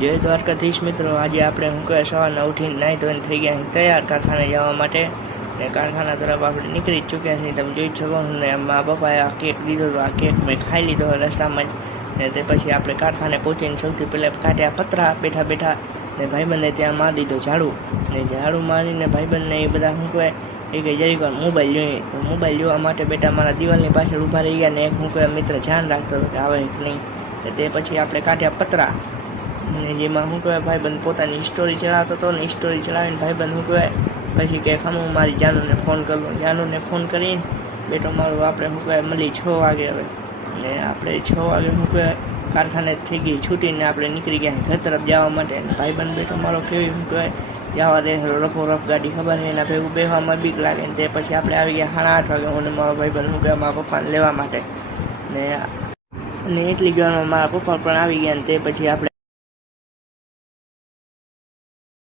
જય દ્વારકાધીશ મિત્રો, આજે આપણે શું કહે સવારના ઉઠીને નાહી ધોઈને થઈ ગયા છીએ તૈયાર કારખાને જવા માટે ને કારખાના તરફ આપણે નીકળી જ ચૂક્યા છીએ. તમે જોઈ શકો ને મા પપ્પાએ આ કેક દીધો તો આ કેક મેં ખાઈ લીધો રસ્તામાં જ ને તે પછી આપણે કારખાને પહોંચીને સૌથી પહેલાં કાઢ્યા પતરા બેઠા બેઠા ને ભાઈબંધને ત્યાં મારી દીધો ઝાડુ ને ઝાડુ મારીને ભાઈબંધને એ બધા શું કહે એ કંઈ જરીક વાર મોબાઈલ જોઈએ તો મોબાઈલ જોવા માટે બેટા મારા દિવાલની પાછળ ઊભા રહી ગયા ને એક શું કહે મિત્ર ધ્યાન રાખતો હતો કે આવે કે નહીં. તે પછી આપણે કાઢ્યા પતરા ને જેમાં શું કહેવાય ભાઈબંધ પોતાની સ્ટોરી ચડાવતો હતો ને સ્ટોરી ચડાવીને ભાઈબંધ શું કહેવાય પછી કે હું મારી જાનુને ફોન કરું. જાનુને ફોન કરીને બેટો મારું આપણે શું કહેવાય મળી 6 વાગે હવે ને આપણે 6 વાગે શું કહેવાય કારખાને થઈ ગઈ છૂટીને આપણે નીકળી ગયા ઘર તરફ જવા માટે. ભાઈબંધ બેટો મારો કેવી શું કહેવાય જવા દે રફો રફ ગાડી ખબર છે એના ભેગું બેસવામાં બીક લાગે ને તે પછી આપણે આવી ગયા 8:30 વાગે હું ને મારો ભાઈબંધ શું કહેવાય મારા પપ્પાને લેવા માટે ને એટલી વારમાં મારા પપ્પા પણ આવી ગયા ને તે પછી આપણે